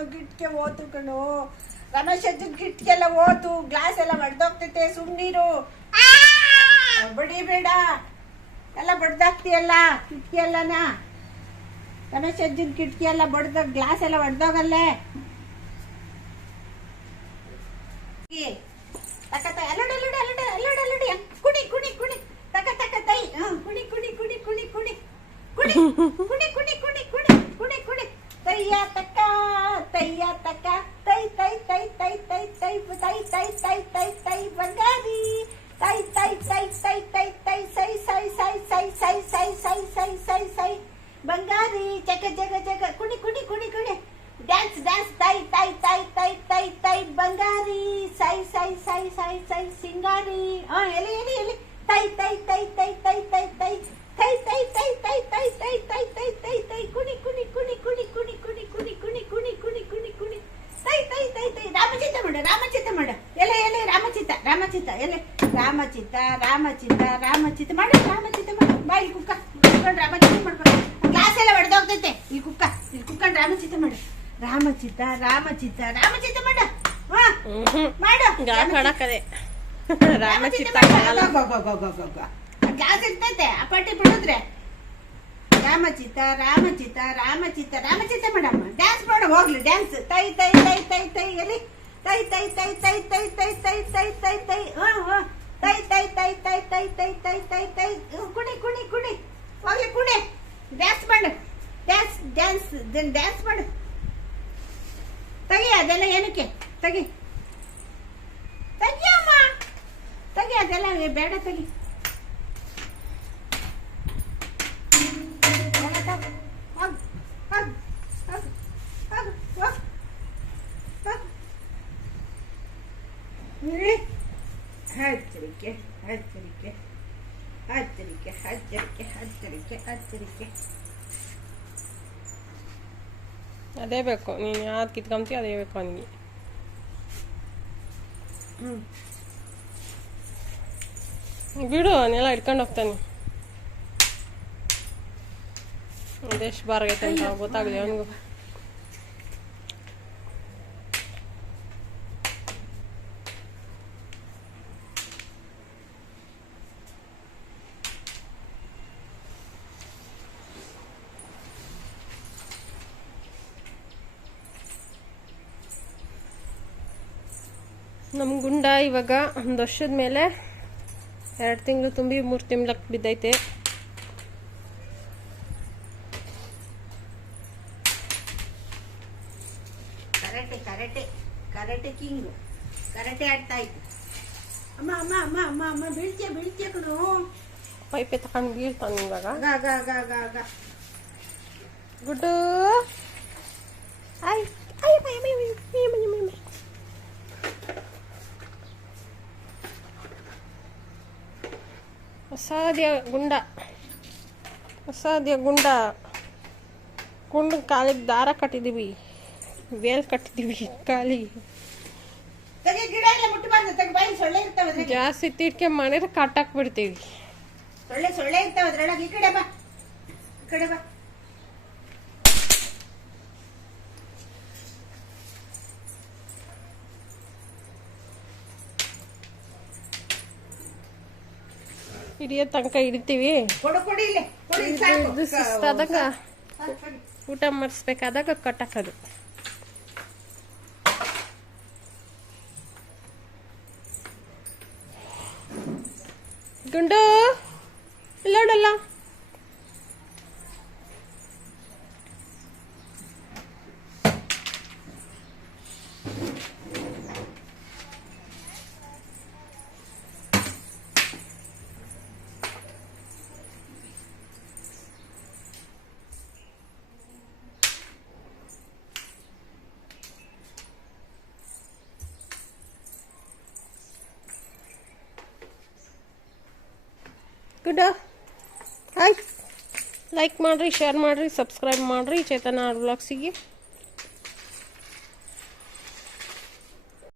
ಕಣು ಗಿಟ್ಕೆ ಓತು ಕಣು. ರಮೇಶ್ ಗಿಟ್ಕೆ ಗಿಟ್ಕೆಲ್ಲ ಓತು ಗ್ಲಾಸ್ ಎಲ್ಲ ಬಡ್ದೋಗ್ತೈತೆ ಸುಮ್ನೀರು. ಬಡಿಬೇಡ ಎಲ್ಲ ಬಡ್ದಾಕ್ತಿಯಲ್ಲ ಕಿಟಕಿ ಎಲ್ಲನ ರಮೇಶ್ ಅಜ್ಜನ್ ಕಿಟಕಿ ಎಲ್ಲ ಬಡ್ದ ಗ್ಲಾಸ್ ಎಲ್ಲ ಬಡ್ದೋಗಲ್ಲೇ ತಕ್ಕ ಅಲ್ಲಡ ಅಲ್ಲಡ ಅಲ್ಲಡ ಅಲ್ಲಡ ಅಲ್ಲಡಿ ಕುಣಿ ಕುಣಿ ಕುಣಿ. ತಕ ತಕ, ತೈ. ಕುಣಿ ಕುಣಿ ಕುಣಿ ಕುಣಿ ಕುಣಿ ಕುಣಿ ಕುಣಿ. ಡ್ಯಾನ್ಸ್ ತೈ ತೈ ತೈ ತೈ ತೈ ಬಂಗಾರಿ ಸೈ ಸೈ ಸೈ ಸೈ ಸೈ ಸಿಂಗಾರಿ ಹಾ ಎಲ್ಲಿ ಎಲ್ಲಿ ಎಲ್ಲಿ ತೈ ತೈ ತೈ ತೈ ತೈ ತೈ ತೈ ತೈ ತೈ ತೈ ತೈ ತೈ ತೈ ತೈ ತೈ ತೈ ತೈ ಕುಣಿ ಕುಣಿ ಕುಣಿ ಕುಣಿ ಕುಣಿ ಕುಣಿ ಕುಣಿ ಕುಣಿ ಕುಣಿ ಕುಣಿ ಕುಣಿ ಕುಣಿ ತೈ ತೈ ತೈ ತೈ ರಾಮಚಿತ್ತ ಮಾಡ ರಾಮಚಿತ್ತ ಮಾಡ ಎಲೆ ಎಲೆ ರಾಮಚಿತ್ತ ರಾಮಚಿತ್ತ ಎಲೆ ರಾಮಚಿತ್ತ ರಾಮಚಿತ್ತ ರಾಮಚಿತ್ತ ಮಾಡು ರಾಮಚಿತ್ತ ಮಾಡು ಬಾ ಇಲ್ಲಿ ಕುಕ್ಕ ಕುತ್ಕೊಂಡು ರಾಮಚಿತ್ತ ಮಾಡ್ಕೊಂಡು ಗ್ಲಾಸ್ ಎಲ್ಲ ಹೊಡೆದೋಗ್ತೈತೆ ಈ ಕುಕ್ಕ ಇಲ್ಲಿ ಕುತ್ಕೊಂಡು ರಾಮಚಿತ್ತ ಮಾಡು ರಾಮಚಿತ್ತ ರಾಮಚಿತ್ತ ರಾಮಚಿತ್ತ ಮಾಡ ಮಾಡು ರಾಮಚಿತ್ತ. ಗ್ಲಾಸ್ ಇರ್ತೈತೆ ಆ ಪಟ್ಟಿ ಬಿಡಿದ್ರೆ ರಾಮಚಿತ್ತ ರಾಮಚಿತ್ತ ರಾಮಚಿತ್ತ ರಾಮಚಿತ್ತ ಮೇಡಮ್ ಡ್ಯಾನ್ಸ್ ಮಾಡು ಹೋಗ್ಲಿ ಡ್ಯಾನ್ಸ್ ತೈ ತೈ ತೈ ತೈ ತೈ ಎಲ್ಲಿ ತೈ ತೈ ತೈ ತೈ ತೈ ತೈ ತೈ ತೈ ತೈ ತೈ ತೈ ತೈ ತೈ ತೈ ತೈ ತೈ ತೈ ತೈ ತೈ ಕುಣಿ ಕುಣಿ ಕುಣಿ ಹೋಗ್ಲಿ ಕುಣಿ ಡ್ಯಾನ್ಸ್ ಮಾಡು ಡ್ಯಾನ್ಸ್ ಡ್ಯಾನ್ಸ್ ಡ್ಯಾನ್ಸ್ ಮಾಡು ಏನಕ್ಕೆ ತೆಗಿ ತೆಗಿಯಮ್ಮ ತೆಗಿ ಅದೆಲ್ಲ ಬೇಡ ತೆಗಿ ಹಚ್ಚರಿಕೆ ಹಚ್ಚರಿಕೆ ಹಚ್ಚರಿಕೆ ಹಚ್ಚರಿಕೆ ಹಚ್ಚರಿಕೆ ಹಚ್ಚರಿಕೆ ಅದೇ ಬೇಕು ನೀನು ಯಾವ್ದು ಕಿತ್ಕೊಂತೀಯ ಅದೇ ಬೇಕು ಅವನಿಗೆ. ಬಿಡು ಅವನ್ನೆಲ್ಲ ಹಿಡ್ಕೊಂಡು ಹೋಗ್ತಾನೆ. ಅದೆಷ್ಟು ಬಾರಾಗೈತೆ ಅಂತ ಗೊತ್ತಾಗಲಿ ಅವನಿಗೂ. ನಮ್ಮ ಗುಂಡ ಇವಾಗ ಒಂದು ವರ್ಷದ ಮೇಲೆ ಎರಡು ತಿಂಗಳು ತುಂಬಿ ಮೂರು ತಿಂಗ್ಳಕ್ಕೆ ಬಿದ್ದೈತೆ. ಕರೆಟೆ ಕರೆಟೆ ಕರೆಟೆ ಕಿಂಗು. ಕರಾಟೆ ಆಡ್ತಾ ಇತ್ತು ಅಮ್ಮ ಅಮ್ಮ ಅಮ್ಮ ಅಮ್ಮ ಅಮ್ಮ ಬೀಳ್ತೀಯ ಬೀಳ್ತೀಯ ಕಣು. ಪೈಪೆ ತಗೊಂಡು ಬೀಳ್ತಾನೆ ಇವಾಗ. ಆಗ ಆಗ ಆಗ ಆಗ ಗುಡ್ಡು. ಆಯ್ ಆಯ್ ಮೈ ಮೈ ಮೈ ಮೈ ಮೈ ಮೈ ಮೈ ಅಸಾಧ್ಯ ಗುಂಡ. ಅಸಾಧ್ಯ ಗುಂಡ. ಗುಂಡ ಕಾಲಿಗೆ ದಾರ ಕಟ್ಟಿದ್ದೀವಿ ವೇಲ್ ಕಟ್ಟಿದ್ದೀವಿ ಕಾಲಿ. ತೆಗೆ ಗಿಡ ಎಲ್ಲ ಮುಟ್ಟಬಾರ್ದು ತೆಗೆ ಬಾಯಿ ಸೊಳ್ಳೆ ಇರ್ತಾವ ಅದ್ರಾಗೆ. ಜಾಸ್ತಿ ತಿಟ್ಕೆ ಮಾಡಿದ್ರೆ ಕಟ್ಟಾಕ್ಬಿಡ್ತೀವಿ ಸೊಳ್ಳೆ ಸೊಳ್ಳೆ ಇರ್ತಾವ ಅದ್ರೊಳಗೆ. ಈ ಕಡೆ ಬಾ. ಈ ಕಡೆ ಬಾ. ಹಿಡಿಯೋ ತನಕ ಇಡ್ತೀವಿ ಸುಸ್ತಾದಾಗ ಊಟ ಮಾಡಿಸ್ಬೇಕಾದಾಗ ಕಟ್ಟಕ್ಕದು ಗುಂಡು ಇಲ್ಲೋಡಲ್ಲ ಗುಡ್ ಹಾಯ್ ಲೈಕ್ ಮಾಡಿರಿ ಶೇರ್ ಮಾಡಿರಿ ಸಬ್ಸ್ಕ್ರೈಬ್ ಮಾಡಿರಿ ಚೇತನ ಬ್ಲಾಗ್ಸಿಗೆ